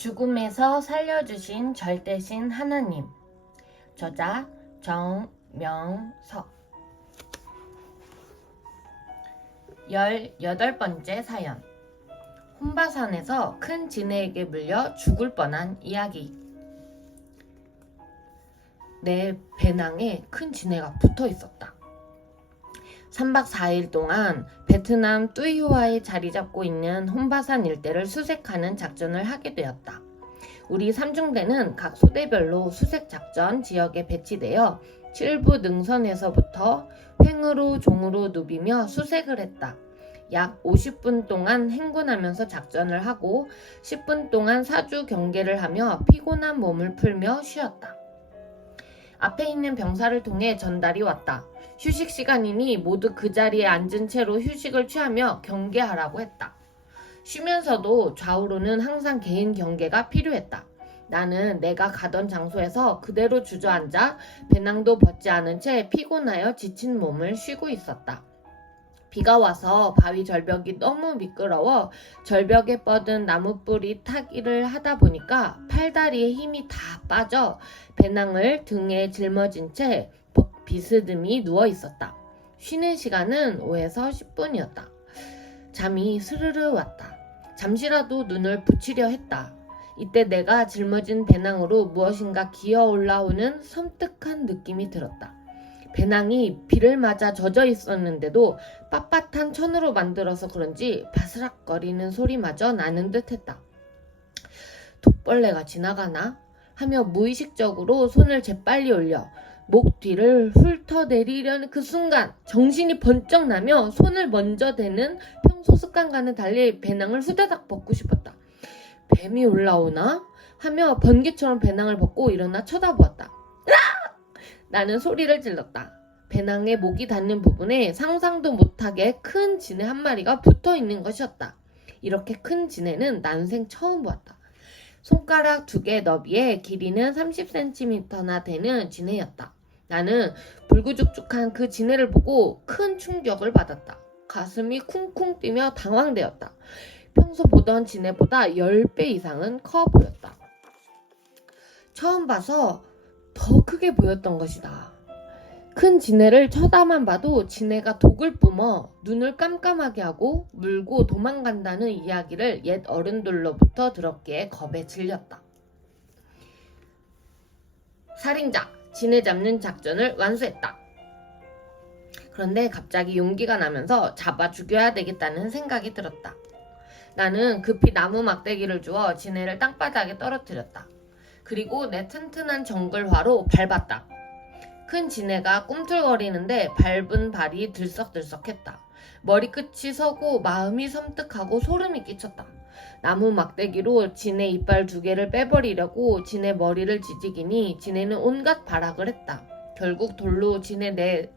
죽음에서 살려주신 절대신 하나님. 저자 정명석. 18번째 사연. 혼바산에서 큰 지네에게 물려 죽을 뻔한 이야기. 내 배낭에 큰 지네가 붙어 있었다. 3박 4일 동안 베트남 뚜이후아에 자리 잡고 있는 혼바산 일대를 수색하는 작전을 하게 되었다. 우리 3중대는 각 소대별로 수색작전 지역에 배치되어 7부 능선에서부터 횡으로 종으로 누비며 수색을 했다. 약 50분 동안 행군하면서 작전을 하고 10분 동안 사주 경계를 하며 피곤한 몸을 풀며 쉬었다. 앞에 있는 병사를 통해 전달이 왔다. 휴식 시간이니 모두 그 자리에 앉은 채로 휴식을 취하며 경계하라고 했다. 쉬면서도 좌우로는 항상 개인 경계가 필요했다. 나는 내가 가던 장소에서 그대로 주저앉아 배낭도 벗지 않은 채 피곤하여 지친 몸을 쉬고 있었다. 비가 와서 바위 절벽이 너무 미끄러워 절벽에 뻗은 나무뿌리 타기를 하다 보니까 팔다리에 힘이 다 빠져 배낭을 등에 짊어진 채 비스듬히 누워 있었다. 쉬는 시간은 5에서 10분이었다. 잠이 스르르 왔다. 잠시라도 눈을 붙이려 했다. 이때 내가 짊어진 배낭으로 무엇인가 기어 올라오는 섬뜩한 느낌이 들었다. 배낭이 비를 맞아 젖어 있었는데도 빳빳한 천으로 만들어서 그런지 바스락거리는 소리마저 나는 듯했다. 독벌레가 지나가나? 하며 무의식적으로 손을 재빨리 올려 목 뒤를 훑어내리려는 그 순간 정신이 번쩍 나며 손을 먼저 대는 평소 습관과는 달리 배낭을 후다닥 벗고 싶었다. 뱀이 올라오나? 하며 번개처럼 배낭을 벗고 일어나 쳐다보았다. 나는 소리를 질렀다. 배낭에 목이 닿는 부분에 상상도 못하게 큰 지네 한 마리가 붙어 있는 것이었다. 이렇게 큰 지네는 난생 처음 보았다. 손가락 2개 너비에 길이는 30cm나 되는 지네였다. 나는 불구죽죽한 그 지네를 보고 큰 충격을 받았다. 가슴이 쿵쿵 뛰며 당황되었다. 평소 보던 지네보다 10배 이상은 커 보였다. 처음 봐서 더 크게 보였던 것이다. 큰 지네를 쳐다만 봐도 지네가 독을 뿜어 눈을 깜깜하게 하고 물고 도망간다는 이야기를 옛 어른들로부터 들었기에 겁에 질렸다. 살인자, 지네 잡는 작전을 완수했다. 그런데 갑자기 용기가 나면서 잡아 죽여야 되겠다는 생각이 들었다. 나는 급히 나무 막대기를 주워 지네를 땅바닥에 떨어뜨렸다. 그리고 내 튼튼한 정글화로 밟았다. 큰 지네가 꿈틀거리는데 밟은 발이 들썩들썩했다. 머리끝이 서고 마음이 섬뜩하고 소름이 끼쳤다. 나무 막대기로 지네 이빨 2개를 빼버리려고 지네 머리를 지지기니 지네는 온갖 발악을 했다. 결국 돌로 지네 내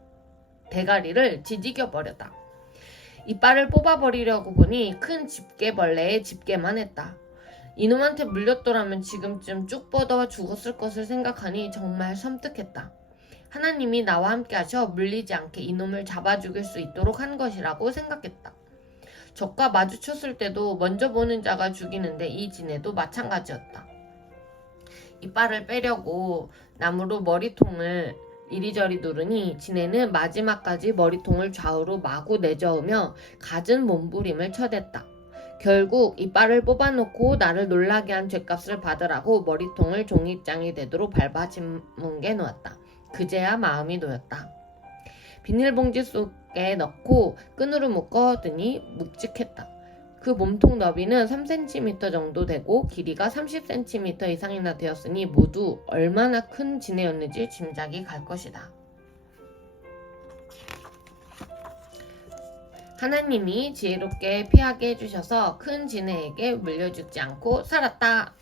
대가리를 지지겨버렸다. 이빨을 뽑아버리려고 보니 큰 집게벌레에 집게만 했다. 이놈한테 물렸더라면 지금쯤 쭉 뻗어 죽었을 것을 생각하니 정말 섬뜩했다. 하나님이 나와 함께 하셔 물리지 않게 이놈을 잡아 죽일 수 있도록 한 것이라고 생각했다. 적과 마주쳤을 때도 먼저 보는 자가 죽이는데 이 지네도 마찬가지였다. 이빨을 빼려고 나무로 머리통을 이리저리 누르니 지네는 마지막까지 머리통을 좌우로 마구 내저으며 갖은 몸부림을 쳐댔다. 결국 이빨을 뽑아놓고 나를 놀라게 한 죗값을 받으라고 머리통을 종이장이 되도록 밟아 짓뭉개 놓았다. 그제야 마음이 놓였다. 비닐봉지 속에 넣고 끈으로 묶어두니 묵직했다. 그 몸통 너비는 3cm 정도 되고 길이가 30cm 이상이나 되었으니 모두 얼마나 큰 지네였는지 짐작이 갈 것이다. 하나님이 지혜롭게 피하게 해주셔서 큰 지네에게 물려 죽지 않고 살았다.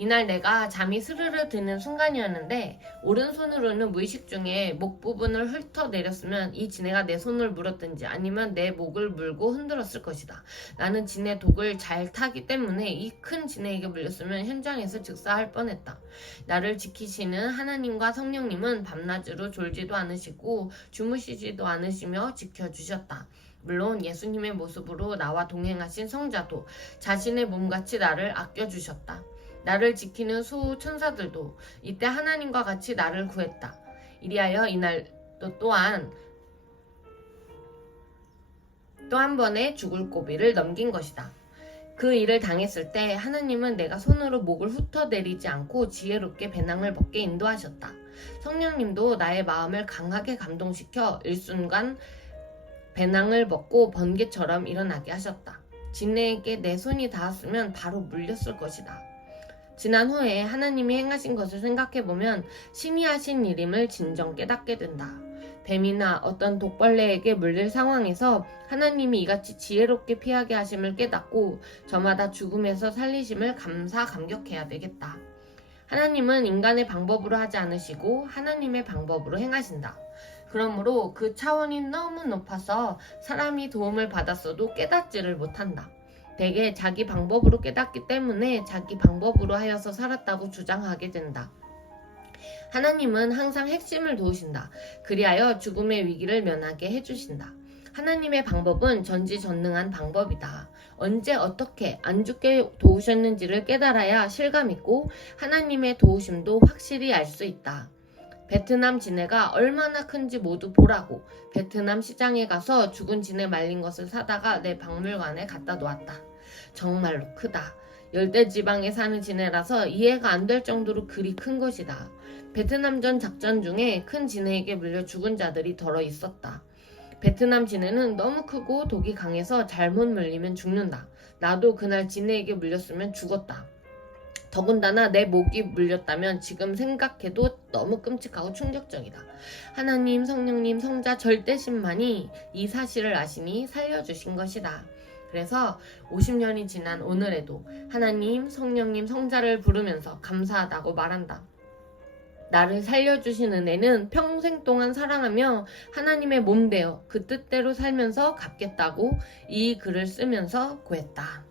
이날 내가 잠이 스르르 드는 순간이었는데 오른손으로는 무의식 중에 목 부분을 훑어내렸으면 이 지네가 내 손을 물었든지 아니면 내 목을 물고 흔들었을 것이다. 나는 지네 독을 잘 타기 때문에 이 큰 지네에게 물렸으면 현장에서 즉사할 뻔했다. 나를 지키시는 하나님과 성령님은 밤낮으로 졸지도 않으시고 주무시지도 않으시며 지켜주셨다. 물론 예수님의 모습으로 나와 동행하신 성자도 자신의 몸같이 나를 아껴주셨다. 나를 지키는 수호 천사들도 이때 하나님과 같이 나를 구했다. 이리하여 이날도 또한 또 한 번의 죽을 고비를 넘긴 것이다. 그 일을 당했을 때 하나님은 내가 손으로 목을 훑어내리지 않고 지혜롭게 배낭을 벗게 인도하셨다. 성령님도 나의 마음을 강하게 감동시켜 일순간 배낭을 벗고 번개처럼 일어나게 하셨다. 진네에게 내 손이 닿았으면 바로 물렸을 것이다. 지난 후에 하나님이 행하신 것을 생각해보면 신이 하신 일임을 진정 깨닫게 된다. 뱀이나 어떤 독벌레에게 물릴 상황에서 하나님이 이같이 지혜롭게 피하게 하심을 깨닫고 저마다 죽음에서 살리심을 감사감격해야 되겠다. 하나님은 인간의 방법으로 하지 않으시고 하나님의 방법으로 행하신다. 그러므로 그 차원이 너무 높아서 사람이 도움을 받았어도 깨닫지를 못한다. 대개 자기 방법으로 깨닫기 때문에 자기 방법으로 하여서 살았다고 주장하게 된다. 하나님은 항상 핵심을 도우신다. 그리하여 죽음의 위기를 면하게 해주신다. 하나님의 방법은 전지전능한 방법이다. 언제 어떻게 안 죽게 도우셨는지를 깨달아야 실감있고 하나님의 도우심도 확실히 알 수 있다. 베트남 진해가 얼마나 큰지 모두 보라고 베트남 시장에 가서 죽은 진해 말린 것을 사다가 내 박물관에 갖다 놓았다. 정말로 크다. 열대지방에 사는 진해라서 이해가 안 될 정도로 그리 큰 것이다. 베트남전 작전 중에 큰 진해에게 물려 죽은 자들이 덜어 있었다. 베트남 진해는 너무 크고 독이 강해서 잘못 물리면 죽는다. 나도 그날 진해에게 물렸으면 죽었다. 더군다나 내 목이 물렸다면 지금 생각해도 너무 끔찍하고 충격적이다. 하나님, 성령님, 성자, 절대신만이 이 사실을 아시니 살려주신 것이다. 그래서 50년이 지난 오늘에도 하나님, 성령님, 성자를 부르면서 감사하다고 말한다. 나를 살려주신 은혜는 평생 동안 사랑하며 하나님의 몸 되어 그 뜻대로 살면서 갚겠다고 이 글을 쓰면서 고했다.